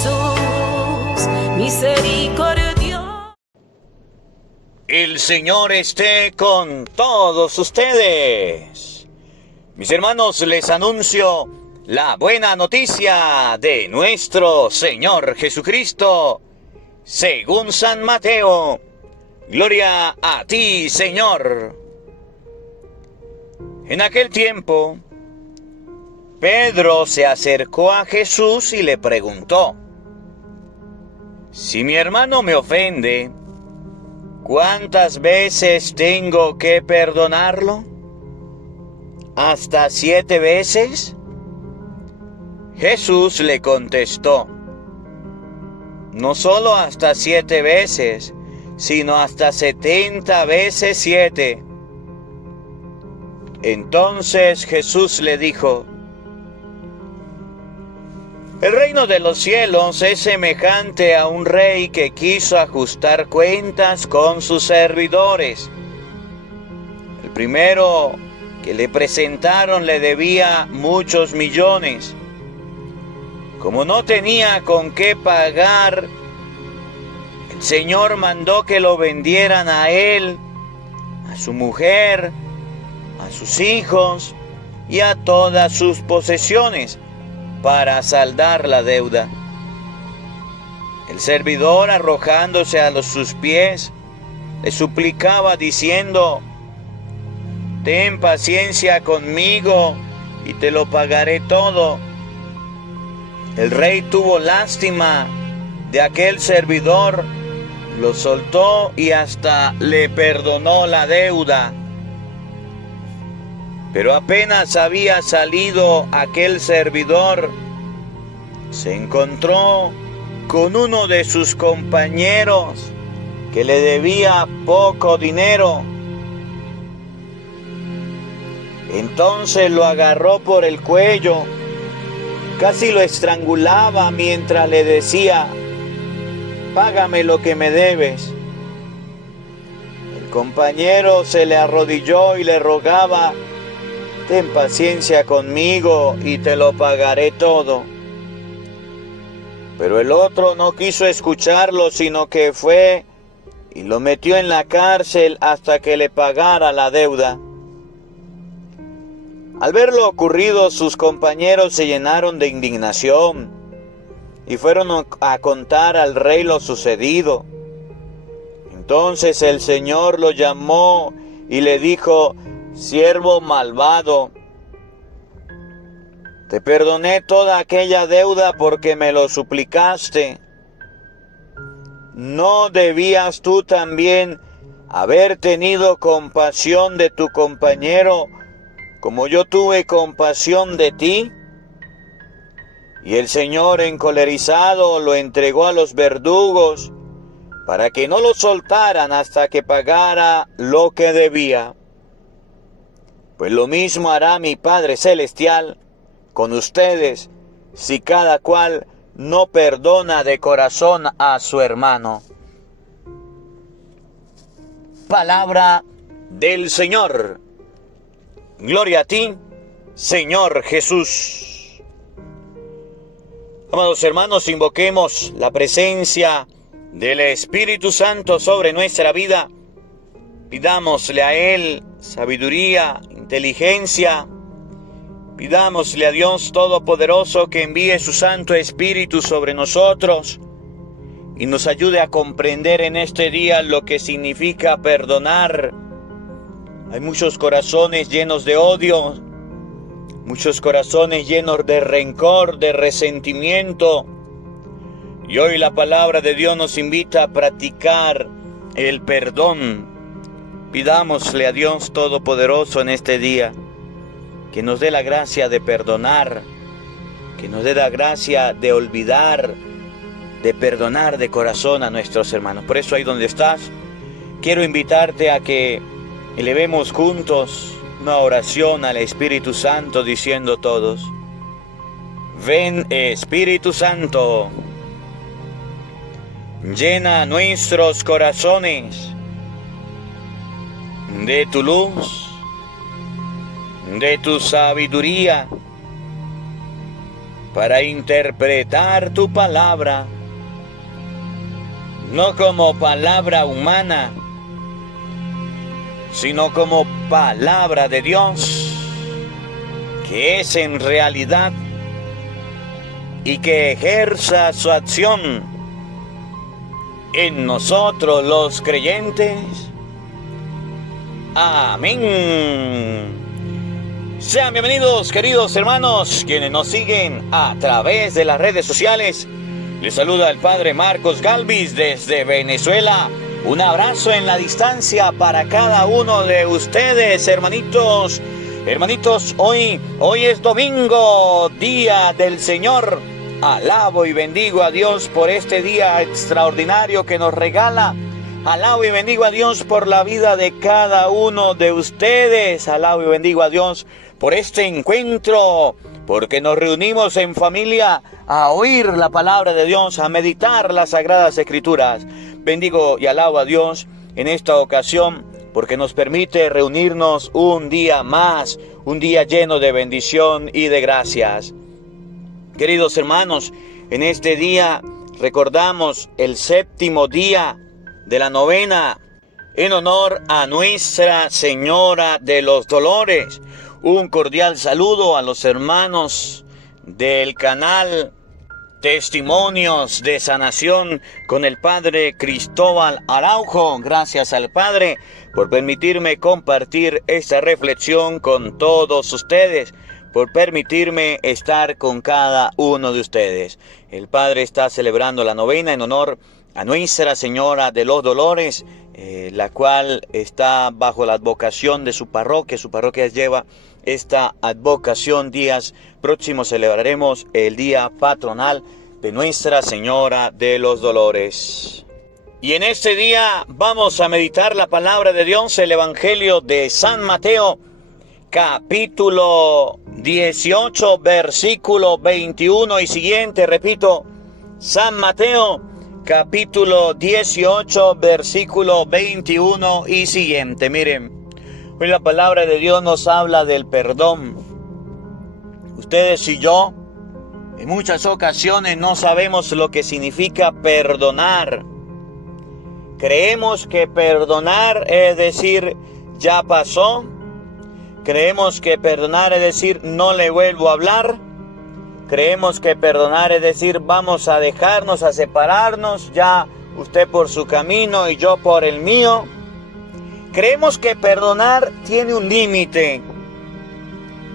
Jesús, misericordioso. El Señor esté con todos ustedes. Mis hermanos, les anuncio la buena noticia de nuestro Señor Jesucristo, según San Mateo. Gloria a ti, Señor. En aquel tiempo, Pedro se acercó a Jesús y le preguntó: si mi hermano me ofende, ¿cuántas veces tengo que perdonarlo? ¿Hasta 7 veces? Jesús le contestó: no solo hasta 7 veces, sino hasta 70 veces 7. Entonces Jesús le dijo: el reino de los cielos es semejante a un rey que quiso ajustar cuentas con sus servidores. El primero que le presentaron le debía muchos millones. Como no tenía con qué pagar, el Señor mandó que lo vendieran a él, a su mujer, a sus hijos y a todas sus posesiones para saldar la deuda. El servidor, arrojándose a sus pies, le suplicaba diciendo: ten paciencia conmigo y te lo pagaré todo. El rey tuvo lástima de aquel servidor, lo soltó y hasta le perdonó la deuda. Pero apenas había salido aquel servidor, se encontró con uno de sus compañeros que le debía poco dinero. Entonces lo agarró por el cuello, casi lo estrangulaba mientras le decía: págame lo que me debes. El compañero se le arrodilló y le rogaba: ten paciencia conmigo y te lo pagaré todo. Pero el otro no quiso escucharlo, sino que fue y lo metió en la cárcel hasta que le pagara la deuda. Al ver lo ocurrido, sus compañeros se llenaron de indignación y fueron a contar al rey lo sucedido. Entonces el Señor lo llamó y le dijo: siervo malvado, te perdoné toda aquella deuda porque me lo suplicaste. ¿No debías tú también haber tenido compasión de tu compañero como yo tuve compasión de ti? Y el Señor, encolerizado, lo entregó a los verdugos para que no lo soltaran hasta que pagara lo que debía. Pues lo mismo hará mi Padre Celestial con ustedes si cada cual no perdona de corazón a su hermano. Palabra del Señor. Gloria a ti, Señor Jesús. Amados hermanos, invoquemos la presencia del Espíritu Santo sobre nuestra vida. Pidámosle a Él sabiduría, inteligencia. Pidámosle a Dios Todopoderoso que envíe su Santo Espíritu sobre nosotros y nos ayude a comprender en este día lo que significa perdonar. Hay muchos corazones llenos de odio, muchos corazones llenos de rencor, de resentimiento. Y hoy la palabra de Dios nos invita a practicar el perdón. Pidámosle a Dios Todopoderoso en este día que nos dé la gracia de perdonar, que nos dé la gracia de olvidar, de perdonar de corazón a nuestros hermanos. Por eso ahí donde estás, quiero invitarte a que elevemos juntos una oración al Espíritu Santo diciendo todos: ven Espíritu Santo, llena nuestros corazones de tu luz, de tu sabiduría, para interpretar tu palabra, no como palabra humana, sino como palabra de Dios, que es en realidad y que ejerza su acción en nosotros los creyentes. Amén. Sean bienvenidos, queridos hermanos, quienes nos siguen a través de las redes sociales. Les saluda el Padre Marcos Galvis desde Venezuela. Un abrazo en la distancia para cada uno de ustedes, hermanitos. Hermanitos, hoy es domingo, día del Señor. Alabo y bendigo a Dios por este día extraordinario que nos regala. Alabo y bendigo a Dios por la vida de cada uno de ustedes. Alabo y bendigo a Dios por este encuentro, porque nos reunimos en familia a oír la palabra de Dios, a meditar las Sagradas Escrituras. Bendigo y alabo a Dios en esta ocasión, porque nos permite reunirnos un día más, un día lleno de bendición y de gracias. Queridos hermanos, en este día recordamos el séptimo día de la novena en honor a Nuestra Señora de los Dolores. Un cordial saludo a los hermanos del canal Testimonios de Sanación con el Padre Cristóbal Araujo. Gracias al Padre por permitirme compartir esta reflexión con todos ustedes, por permitirme estar con cada uno de ustedes. El Padre está celebrando la novena en honor a Nuestra Señora de los Dolores, la cual está bajo la advocación de su parroquia. Su parroquia lleva esta advocación. Días próximos celebraremos el día patronal de Nuestra Señora de los Dolores. Y en este día vamos a meditar la palabra de Dios, el Evangelio de San Mateo, capítulo 18, versículo 21 y siguiente. Repito, San Mateo, capítulo 18, versículo 21 y siguiente. Miren, hoy la palabra de Dios nos habla del perdón. Ustedes y yo, en muchas ocasiones no sabemos lo que significa perdonar. Creemos que perdonar es decir, ya pasó. Creemos que perdonar es decir, no le vuelvo a hablar. Creemos que perdonar es decir, vamos a dejarnos, a separarnos, ya usted por su camino y yo por el mío. Creemos que perdonar tiene un límite.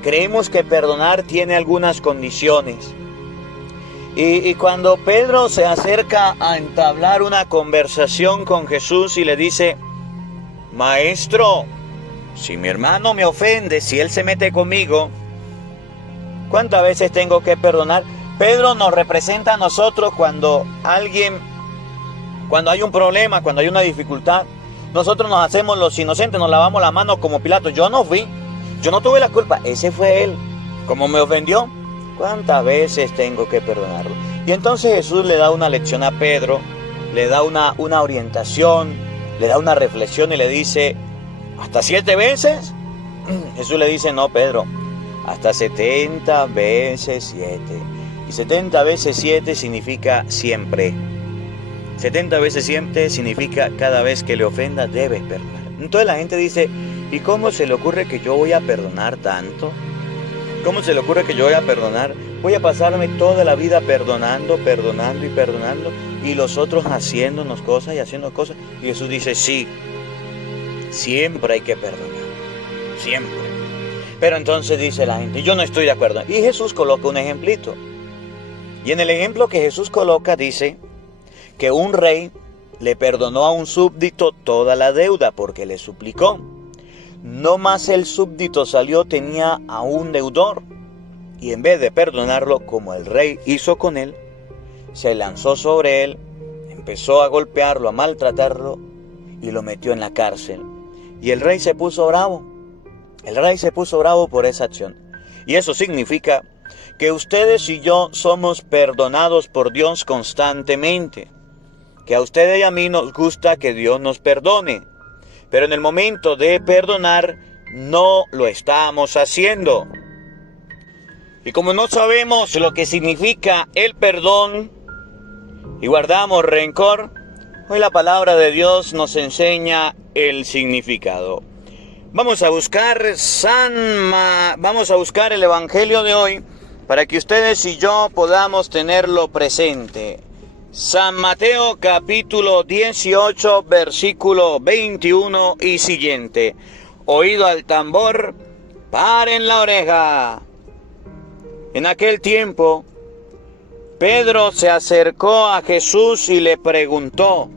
Creemos que perdonar tiene algunas condiciones. Y cuando Pedro se acerca a entablar una conversación con Jesús y le dice, Maestro, si mi hermano me ofende, si él se mete conmigo, ¿cuántas veces tengo que perdonar? Pedro nos representa a nosotros cuando hay un problema, cuando hay una dificultad. Nosotros nos hacemos los inocentes, nos lavamos las manos como Pilato. Yo no fui, yo no tuve la culpa, ese fue él. Como me ofendió, ¿cuántas veces tengo que perdonarlo? Y entonces Jesús le da una lección a Pedro, le da una orientación, le da una reflexión y le dice, ¿hasta 7 veces? Jesús le dice, no, Pedro, hasta 70 veces 7. Y 70 veces 7 significa siempre. 70 veces 7 significa cada vez que le ofenda debes perdonar. Entonces la gente dice, ¿y cómo se le ocurre que yo voy a perdonar tanto? ¿Cómo se le ocurre que yo voy a perdonar? Voy a pasarme toda la vida perdonando y los otros haciéndonos cosas y haciendo cosas. Y Jesús dice, sí, siempre hay que perdonar, siempre. Pero entonces dice la gente, yo no estoy de acuerdo. Y Jesús coloca un ejemplito. Y en el ejemplo que Jesús coloca dice que un rey le perdonó a un súbdito toda la deuda porque le suplicó. No más el súbdito salió, tenía a un deudor. Y en vez de perdonarlo, como el rey hizo con él, se lanzó sobre él, empezó a golpearlo, a maltratarlo y lo metió en la cárcel. Y el rey se puso bravo. El rey se puso bravo por esa acción. Y eso significa que ustedes y yo somos perdonados por Dios constantemente. Que a ustedes y a mí nos gusta que Dios nos perdone. Pero en el momento de perdonar no lo estamos haciendo. Y como no sabemos lo que significa el perdón y guardamos rencor, hoy la palabra de Dios nos enseña el significado. Vamos a buscar el Evangelio de hoy para que ustedes y yo podamos tenerlo presente. San Mateo capítulo 18, versículo 21 y siguiente. Oído al tambor, paren la oreja. En aquel tiempo, Pedro se acercó a Jesús y le preguntó.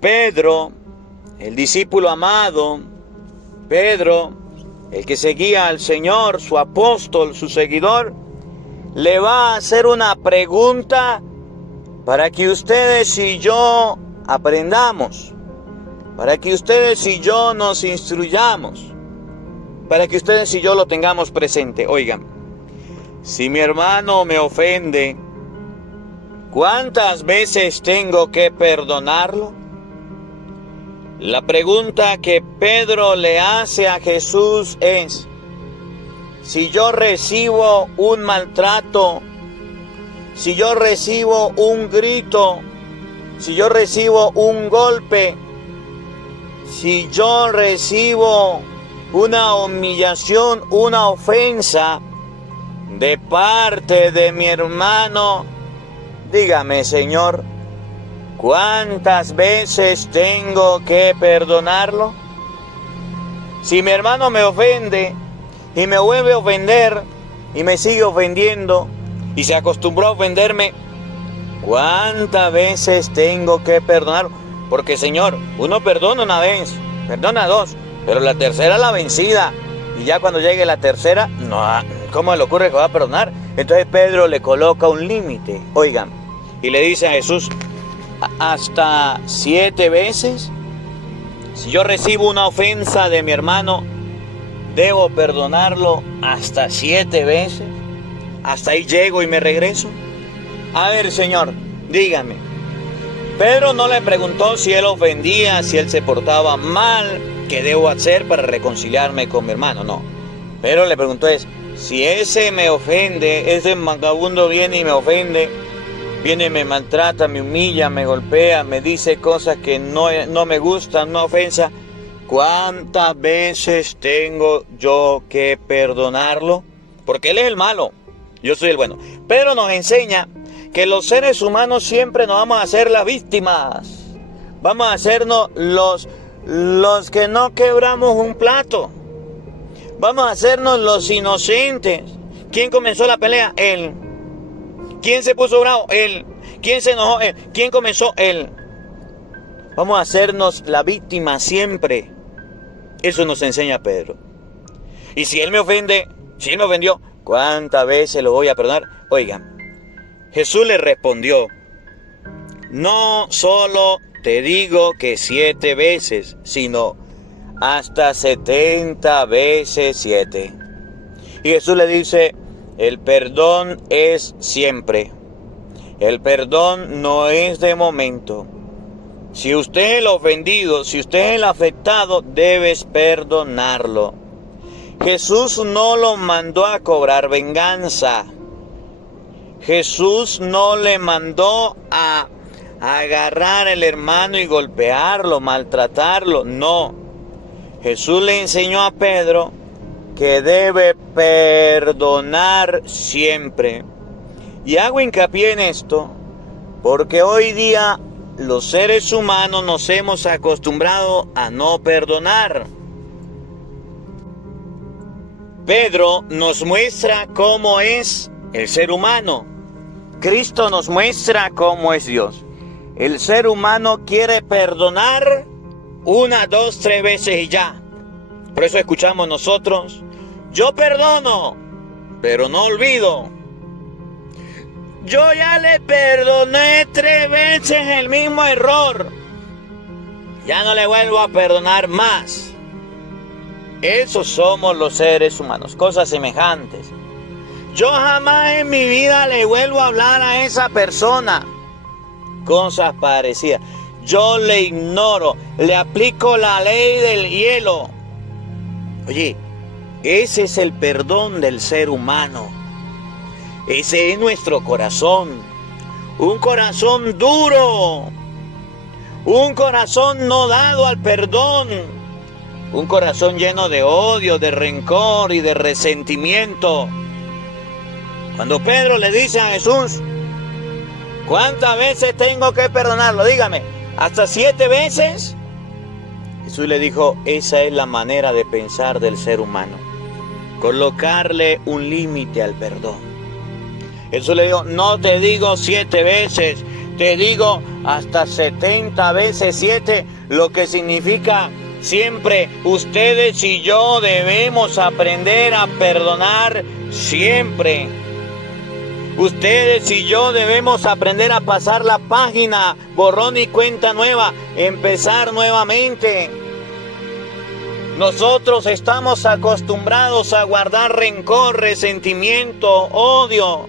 Pedro, el discípulo amado, Pedro, el que seguía al Señor, su apóstol, su seguidor, le va a hacer una pregunta para que ustedes y yo aprendamos, para que ustedes y yo nos instruyamos, para que ustedes y yo lo tengamos presente. Oigan, si mi hermano me ofende, ¿cuántas veces tengo que perdonarlo? La pregunta que Pedro le hace a Jesús es, si yo recibo un maltrato, si yo recibo un grito, si yo recibo un golpe, si yo recibo una humillación, una ofensa de parte de mi hermano, dígame, Señor, ¿cuántas veces tengo que perdonarlo? Si mi hermano me ofende y me vuelve a ofender y me sigue ofendiendo y se acostumbró a ofenderme, ¿cuántas veces tengo que perdonarlo? Porque, Señor, uno perdona una vez, perdona dos, pero la tercera es la vencida. Y ya cuando llegue la tercera, no, ¿cómo le ocurre que va a perdonar? Entonces Pedro le coloca un límite, oigan, y le dice a Jesús, ¿hasta 7 veces? Si yo recibo una ofensa de mi hermano, ¿debo perdonarlo hasta 7 veces? ¿Hasta ahí llego y me regreso? A ver, Señor, dígame. Pedro no le preguntó si él ofendía, si él se portaba mal, ¿qué debo hacer para reconciliarme con mi hermano? No. Pedro le preguntó si ese me ofende, ese vagabundo viene y me ofende, viene y me maltrata, me humilla, me golpea, me dice cosas que no me gustan, una ofensa, ¿cuántas veces tengo yo que perdonarlo? Porque él es el malo, yo soy el bueno. Pedro nos enseña que los seres humanos siempre nos vamos a hacer las víctimas. Vamos a hacernos los que no quebramos un plato. Vamos a hacernos los inocentes. ¿Quién comenzó la pelea? Él. ¿Quién se puso bravo? Él. ¿Quién se enojó? Él. ¿Quién comenzó? Él. Vamos a hacernos la víctima siempre. Eso nos enseña Pedro. Y si él me ofende, si él me ofendió, ¿cuántas veces lo voy a perdonar? Oigan, Jesús le respondió, no solo te digo que 7 veces, sino hasta 70 veces 7. Y Jesús le dice, el perdón es siempre. El perdón no es de momento. Si usted es el ofendido, si usted es el afectado, debes perdonarlo. Jesús no lo mandó a cobrar venganza. Jesús no le mandó a agarrar al hermano y golpearlo, maltratarlo. No. Jesús le enseñó a Pedro que debe perdonar siempre. Y hago hincapié en esto porque hoy día los seres humanos nos hemos acostumbrado a no perdonar. Pedro nos muestra cómo es el ser humano. Cristo nos muestra cómo es Dios. El ser humano quiere perdonar 1, 2, 3 veces y ya. Por eso escuchamos nosotros, yo perdono, pero no olvido. Yo ya le perdoné 3 veces el mismo error. Ya no le vuelvo a perdonar más. Esos somos los seres humanos, cosas semejantes. Yo jamás en mi vida le vuelvo a hablar a esa persona. Cosas parecidas. Yo le ignoro, le aplico la ley del hielo. Oye, Ese es el perdón del ser humano. Ese es nuestro corazón. Un corazón duro. Un corazón no dado al perdón. Un corazón lleno de odio, de rencor y de resentimiento. Cuando Pedro le dice a Jesús, ¿cuántas veces tengo que perdonarlo? Dígame, ¿hasta 7 veces? Jesús le dijo, esa es la manera de pensar del ser humano. Colocarle un límite al perdón. Jesús le dijo, no te digo 7 veces, te digo hasta 70 veces 7, lo que significa siempre, ustedes y yo debemos aprender a perdonar siempre. Ustedes y yo debemos aprender a pasar la página, borrón y cuenta nueva, empezar nuevamente. Nosotros estamos acostumbrados a guardar rencor, resentimiento, odio.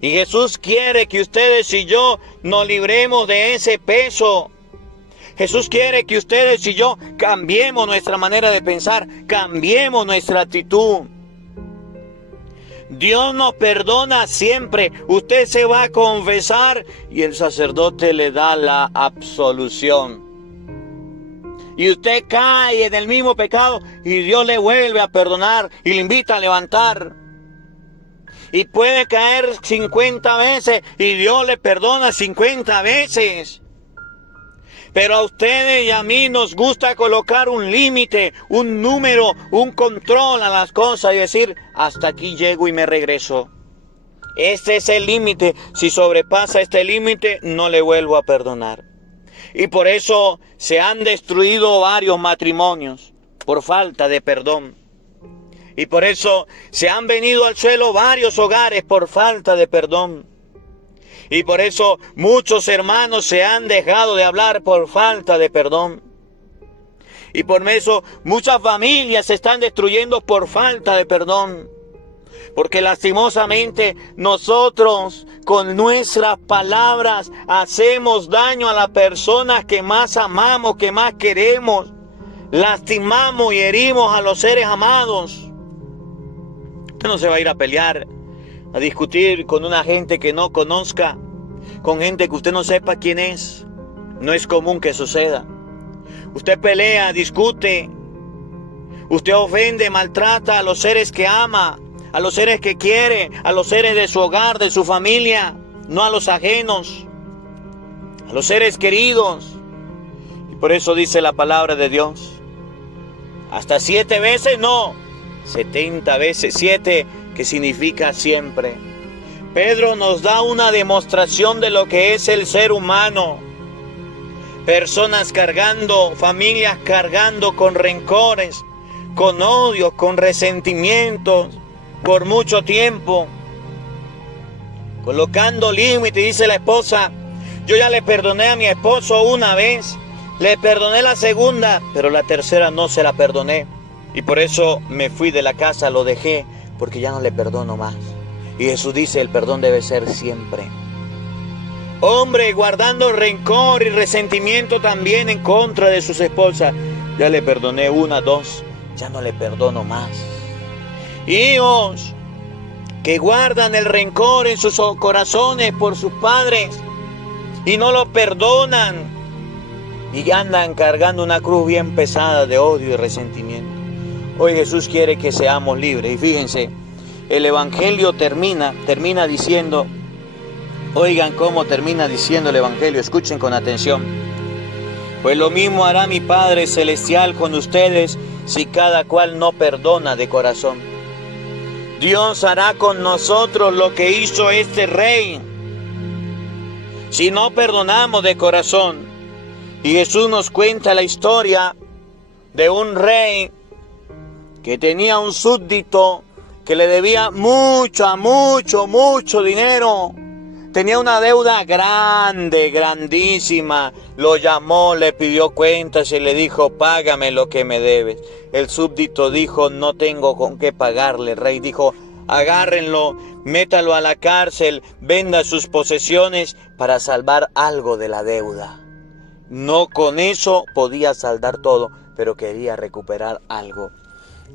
Y Jesús quiere que ustedes y yo nos libremos de ese peso. Jesús quiere que ustedes y yo cambiemos nuestra manera de pensar, cambiemos nuestra actitud. Dios nos perdona siempre. Usted se va a confesar y el sacerdote le da la absolución. Y usted cae en el mismo pecado y Dios le vuelve a perdonar y le invita a levantar. Y puede caer 50 veces y Dios le perdona 50 veces. Pero a ustedes y a mí nos gusta colocar un límite, un número, un control a las cosas y decir, hasta aquí llego y me regreso. Este es el límite. Si sobrepasa este límite, no le vuelvo a perdonar. Y por eso se han destruido varios matrimonios por falta de perdón. Y por eso se han venido al suelo varios hogares por falta de perdón. Y por eso muchos hermanos se han dejado de hablar por falta de perdón. Y por eso muchas familias se están destruyendo por falta de perdón. Porque lastimosamente nosotros con nuestras palabras hacemos daño a las personas que más amamos, que más queremos. Lastimamos y herimos a los seres amados. Usted no se va a ir a pelear, a discutir con una gente que no conozca, con gente que usted no sepa quién es. No es común que suceda. Usted pelea, discute, usted ofende, maltrata a los seres que ama, a los seres que quiere, a los seres de su hogar, de su familia, no a los ajenos, a los seres queridos. Y por eso dice la palabra de Dios, hasta 7 veces no, 70 veces 7, que significa siempre. Pedro nos da una demostración de lo que es el ser humano. Personas cargando, familias cargando con rencores, con odios, con resentimientos, por mucho tiempo. Colocando límites, dice la esposa, yo ya le perdoné a mi esposo una vez, le perdoné la segunda, pero la tercera no se la perdoné. Y por eso me fui de la casa, lo dejé, porque ya no le perdono más. Y Jesús dice, el perdón debe ser siempre. Hombre guardando rencor y resentimiento también en contra de sus esposas. Ya le perdoné 1, 2, ya no le perdono más. Hijos que guardan el rencor en sus corazones por sus padres y no lo perdonan. Y andan cargando una cruz bien pesada de odio y resentimiento. Hoy Jesús quiere que seamos libres. Y fíjense, el Evangelio termina diciendo, oigan cómo termina diciendo el Evangelio, escuchen con atención. Pues lo mismo hará mi Padre Celestial con ustedes si cada cual no perdona de corazón. Dios hará con nosotros lo que hizo este rey si no perdonamos de corazón. Y Jesús nos cuenta la historia de un rey que tenía un súbdito que le debía mucho dinero. Tenía una deuda grande, grandísima. Lo llamó, le pidió cuentas y le dijo, págame lo que me debes. El súbdito dijo, no tengo con qué pagarle. El rey dijo, agárrenlo, métalo a la cárcel, venda sus posesiones para salvar algo de la deuda. No con eso podía saldar todo, pero quería recuperar algo.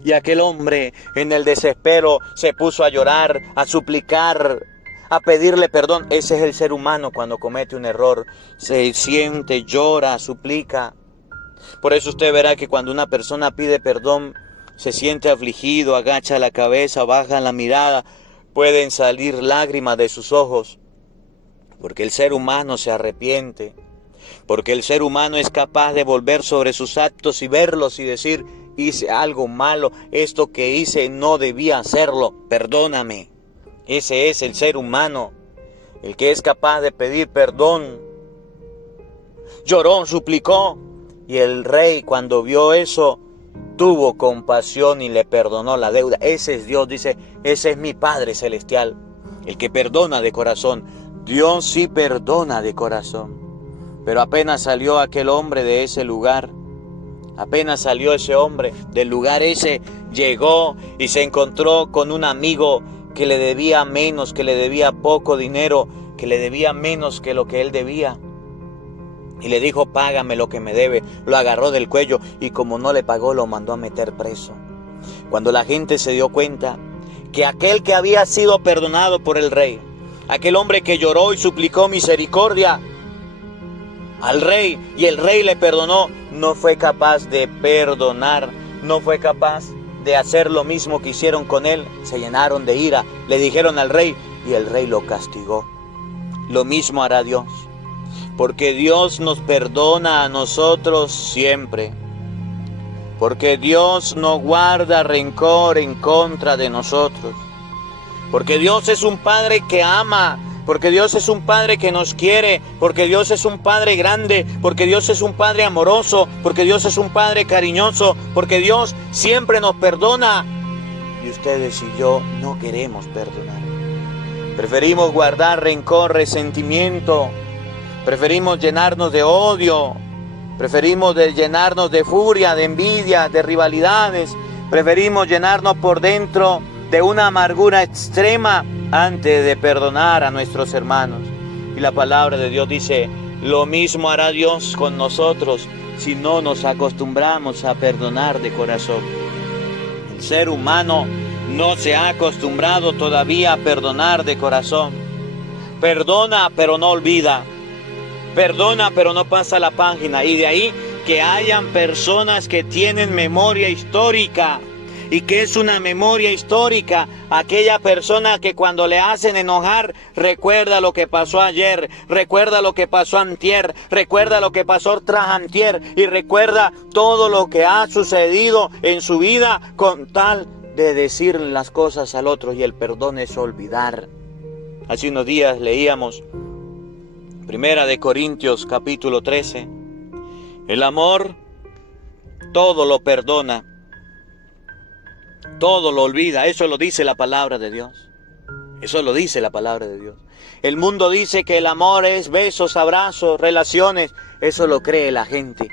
Y aquel hombre en el desespero se puso a llorar, a suplicar, a pedirle perdón. Ese es el ser humano cuando comete un error. Se siente, llora, suplica. Por eso usted verá que cuando una persona pide perdón, se siente afligido, agacha la cabeza, baja la mirada, pueden salir lágrimas de sus ojos. Porque el ser humano se arrepiente. Porque el ser humano es capaz de volver sobre sus actos y verlos y decir: hice algo malo, esto que hice no debía hacerlo, perdóname. Ese es el ser humano, el que es capaz de pedir perdón. Lloró, suplicó, y el rey, cuando vio eso, tuvo compasión y le perdonó la deuda. Ese es Dios, dice, ese es mi Padre Celestial, el que perdona de corazón. Dios sí perdona de corazón. Pero apenas salió aquel hombre de ese lugar, apenas salió ese hombre del lugar ese, llegó y se encontró con un amigo que le debía menos, que le debía poco dinero, que le debía menos que lo que él debía. Y le dijo: págame lo que me debe. Lo agarró del cuello y como no le pagó, lo mandó a meter preso. Cuando la gente se dio cuenta que aquel que había sido perdonado por el rey, aquel hombre que lloró y suplicó misericordia al rey y el rey le perdonó, no fue capaz de perdonar, no fue capaz de hacer lo mismo que hicieron con él. Se llenaron de ira, le dijeron al rey y el rey lo castigó. Lo mismo hará Dios, porque Dios nos perdona a nosotros siempre, porque Dios no guarda rencor en contra de nosotros, porque Dios es un Padre que ama, porque Dios es un Padre que nos quiere, porque Dios es un Padre grande, porque Dios es un Padre amoroso, porque Dios es un Padre cariñoso, porque Dios siempre nos perdona. Y ustedes y yo no queremos perdonar. Preferimos guardar rencor, resentimiento, preferimos llenarnos de odio, preferimos llenarnos de furia, de envidia, de rivalidades, preferimos llenarnos por dentro de una amargura extrema antes de perdonar a nuestros hermanos. Y la palabra de Dios dice: lo mismo hará Dios con nosotros si no nos acostumbramos a perdonar de corazón. El ser humano no se ha acostumbrado todavía a perdonar de corazón. Perdona pero no olvida. Perdona pero no pasa la página. Y de ahí que hayan personas que tienen memoria histórica. ¿Y qué es una memoria histórica? Aquella persona que cuando le hacen enojar recuerda lo que pasó ayer, recuerda lo que pasó antier, recuerda lo que pasó tras antier y recuerda todo lo que ha sucedido en su vida con tal de decir las cosas al otro. Y el perdón es olvidar. Hace unos días leíamos Primera de Corintios capítulo 13. El amor todo lo perdona, todo lo olvida. Eso lo dice la palabra de Dios. Eso lo dice la palabra de Dios. El mundo dice que el amor es besos, abrazos, relaciones. Eso lo cree la gente.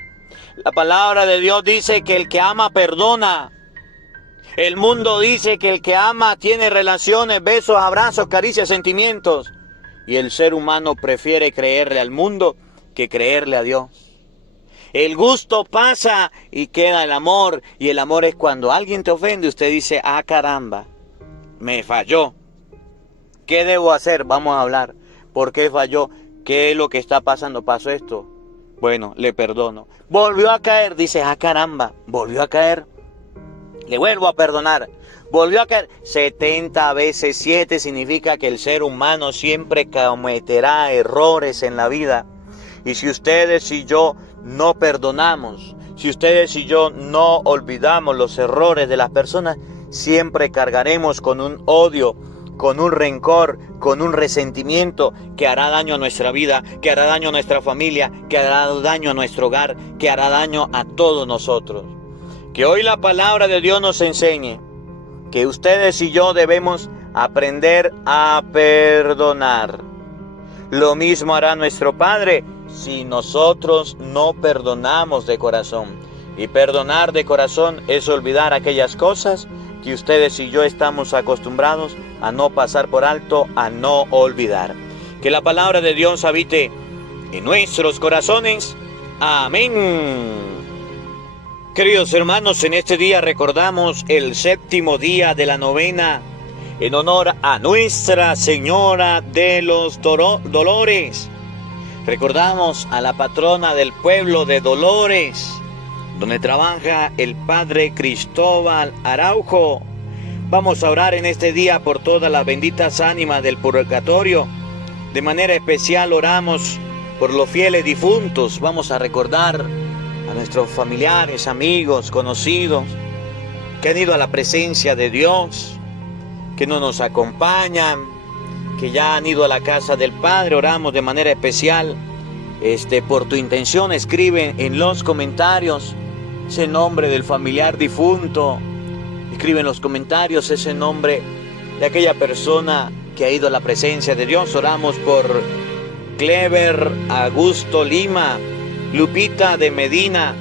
La palabra de Dios dice que el que ama perdona. El mundo dice que el que ama tiene relaciones, besos, abrazos, caricias, sentimientos. Y el ser humano prefiere creerle al mundo que creerle a Dios. El gusto pasa y queda el amor. Y el amor es cuando alguien te ofende, usted dice: ah, caramba, me falló. ¿Qué debo hacer? Vamos a hablar. ¿Por qué falló? ¿Qué es lo que está pasando? ¿Pasó esto? Bueno, le perdono. Volvió a caer, dice: ah, caramba, volvió a caer. Le vuelvo a perdonar. Volvió a caer. 70 veces 7 significa que el ser humano siempre cometerá errores en la vida. Y si ustedes y yo no perdonamos, si ustedes y yo no olvidamos los errores de las personas, siempre cargaremos con un odio, con un rencor, con un resentimiento que hará daño a nuestra vida, que hará daño a nuestra familia, que hará daño a nuestro hogar, que hará daño a todos nosotros. Que hoy la palabra de Dios nos enseñe que ustedes y yo debemos aprender a perdonar. Lo mismo hará nuestro Padre si nosotros no perdonamos de corazón. Y perdonar de corazón es olvidar aquellas cosas que ustedes y yo estamos acostumbrados a no pasar por alto, a no olvidar. Que la palabra de Dios habite en nuestros corazones. Amén. Queridos hermanos, en este día recordamos el séptimo día de la novena en honor a Nuestra Señora de los Dolores. Recordamos a la patrona del pueblo de Dolores, donde trabaja el Padre Cristóbal Araujo. Vamos a orar en este día por todas las benditas ánimas del purgatorio. De manera especial oramos por los fieles difuntos. Vamos a recordar a nuestros familiares, amigos, conocidos, que han ido a la presencia de Dios, que no nos acompañan, que ya han ido a la casa del Padre. Oramos de manera especial por tu intención. Escribe en los comentarios ese nombre del familiar difunto. Escribe en los comentarios ese nombre de aquella persona que ha ido a la presencia de Dios. Oramos por Clever Augusto Lima, Lupita de Medina,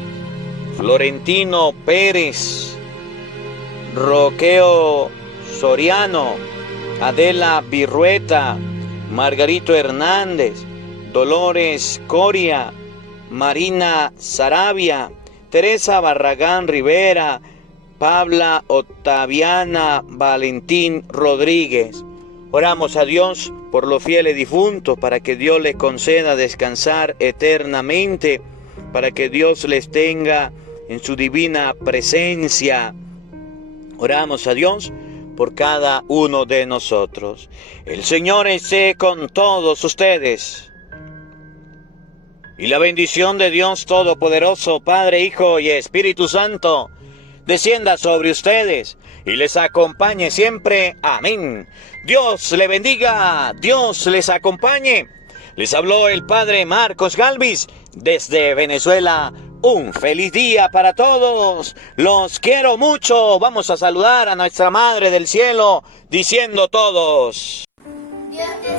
Florentino Pérez, Roqueo Soriano, Adela Virrueta, Margarito Hernández, Dolores Coria, Marina Sarabia, Teresa Barragán Rivera, Pabla Octaviana Valentín Rodríguez. Oramos a Dios por los fieles difuntos, para que Dios les conceda descansar eternamente, para que Dios les tenga en su divina presencia. Oramos a Dios por cada uno de nosotros. El Señor esté con todos ustedes. Y la bendición de Dios Todopoderoso, Padre, Hijo y Espíritu Santo, descienda sobre ustedes y les acompañe siempre. Amén. Dios le bendiga, Dios les acompañe. Les habló el Padre Marcos Galvis desde Venezuela. Un feliz día para todos. Los quiero mucho. Vamos a saludar a nuestra Madre del Cielo diciendo todos: Dios te